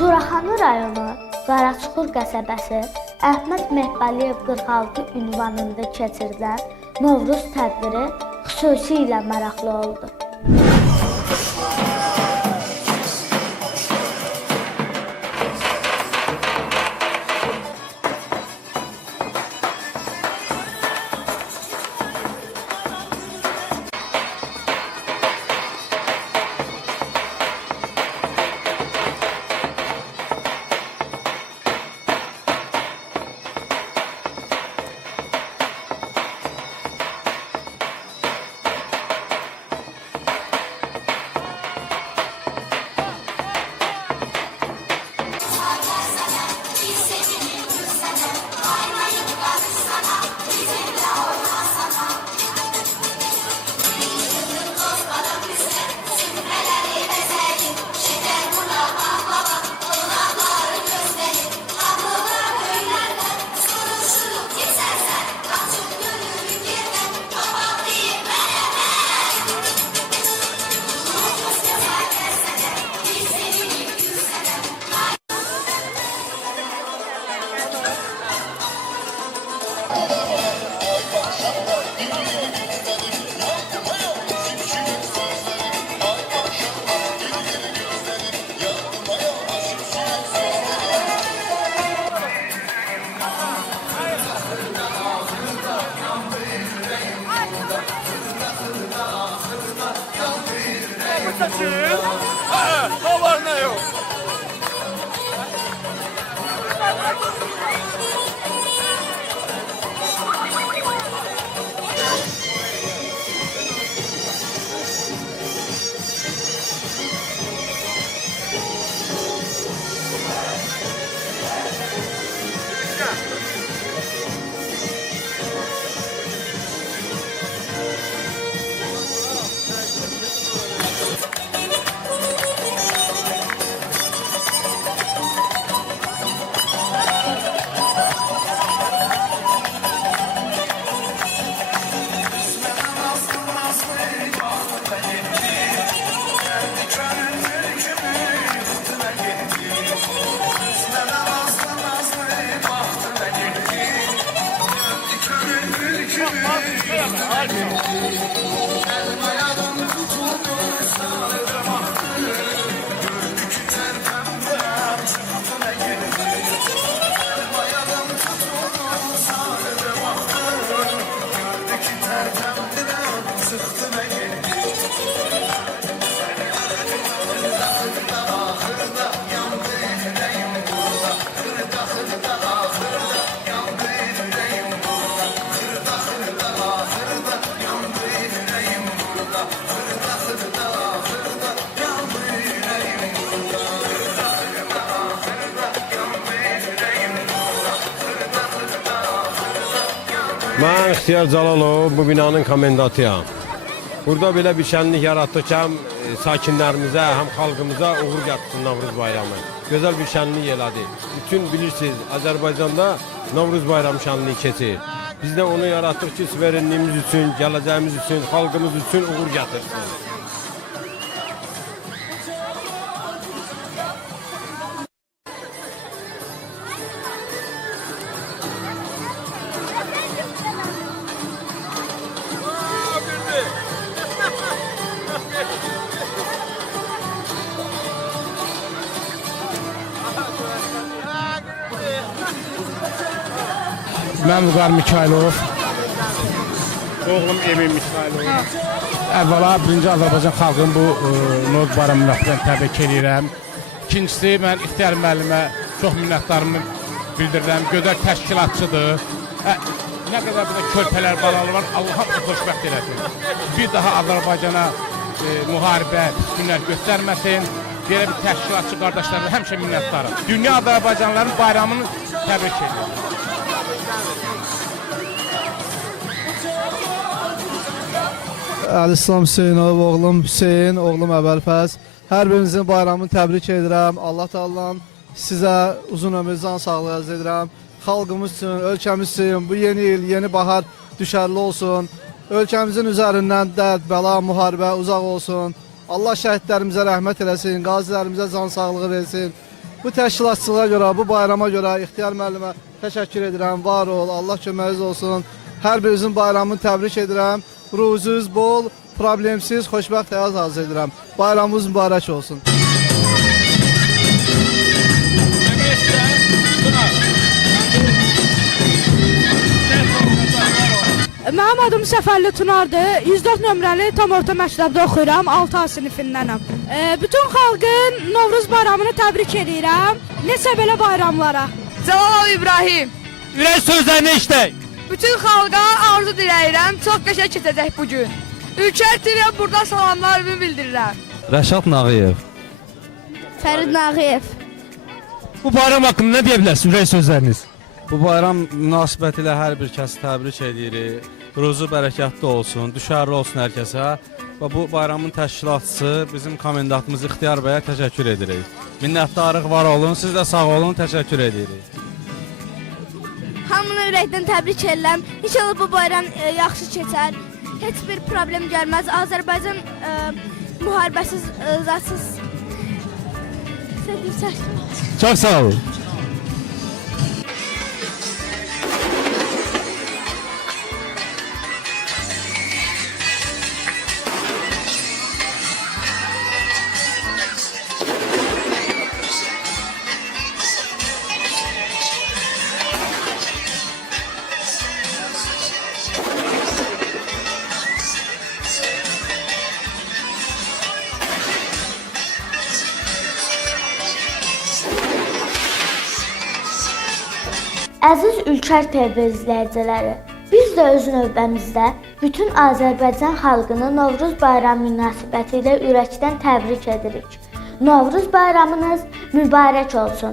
Şuraxanı rayonu Qaraçuxur qəsəbəsi Əhməd Mehbaliyev 46 ünvanında keçirilən Novruz tədbiri xüsusilə maraqlı oldu. Ne var ne yok. Mən İxtiyar Calalov, bu binanın komendantıyam. Burada belə bir şənlik yaratdıq ki, həm sakinlərimizə, həm xalqımıza uğur gətirsin Novruz bayramı. Gözəl bir şənlik elədi. Bütün bilirsiniz, Azərbaycanda Novruz bayramı şənliyi keçir. Biz də onu yaratdıq ki, suverenliyimiz üçün, gələcəyimiz üçün, xalqımız üçün uğur gətirsin. Mən Vüqar Mikhailov. Oğlum Emin Mikhailov. Əvvəla birinci Azərbaycan xalqının bu Novruz bayramı münasibətilə təbrik edirəm. İkincisi, mən İxtiyar müəllimə çox minnətdarımı bildirirəm. Gözəl təşkilatçıdır. Nə qədər burada körpələr, balalar var, Allah hamısını xoşbəxt eləsin. Bir daha Azərbaycana müharibə, günlər göstərməsin. Belə bir təşkilatçı qardaşlarına həmişə minnətdarım. Dünya Azərbaycanlıların bayramını təbrik edirəm. Əlislam Hüseynov, oğlum Hüseyin, oğlum Əbəlfəz. Hər birinizin bayramını təbrik edirəm. Allah Taala'dan sizə uzun ömür, can sağlığı arz edirəm. Xalqımız üçün, ölkəmiz üçün bu yeni il, yeni bahar düşərli olsun. Ölkəmizin üzərindən dərd, bəla, müharibə uzaq olsun. Allah şəhidlərimizə rəhmət eləsin, qazilərimizə can sağlığı versin. Bu təşkilatçılığa görə, bu bayrama görə İxtiyar müəllimə təşəkkür edirəm. Var ol, Allah köməyiniz olsun. Hər birinizin bayramını təbrik edirəm. Ruhunuz bol, problemsiz, xoşbəxt həyat arzu edirəm. Bayramınız mübarək olsun. Mənim adım Səfərli Tunardır. 104 nömrəli tam orta məktəbdə oxuyuram, 6A sinifindənəm. Bütün xalqın Novruz bayramını təbrik edirəm. Neçə belə bayramlara. Cəlal İbrahim. Ürək sözlərini işlək. Bütün xalqa arzu diləyirəm. Çox qəşəng keçəcək bu gün. Ülkər TV-yə burada salamlarımı bildirirəm. Rəşad Nağıyev. Fərid Nağıyev. Bu bayram haqqında nə deyə bilərsiniz ürək sözləriniz? Bu bayram münasibətilə hər bir kəsi təbrik edirik. Ruzu bərəkətli olsun, düşərli olsun hər kəsə. Və bu bayramın təşkilatçısı bizim komendantımız İxtiyar bəyə təşəkkür edirik. Minnətdarlıq var olun, siz də sağ olun, təşəkkür edirik. Hamını ürəkdən təbrik edirəm. İnşallah bu bayram yaxşı keçər. Heç bir problem gəlməz. Azərbaycan müharibəsiz, zadsız. Çox sağ olun. Əziz Ülkər TV izləyiciləri, biz də öz növbəmizdə bütün Azərbaycan xalqını Novruz bayramı münasibətilə ürəkdən təbrik edirik. Novruz bayramınız mübarək olsun.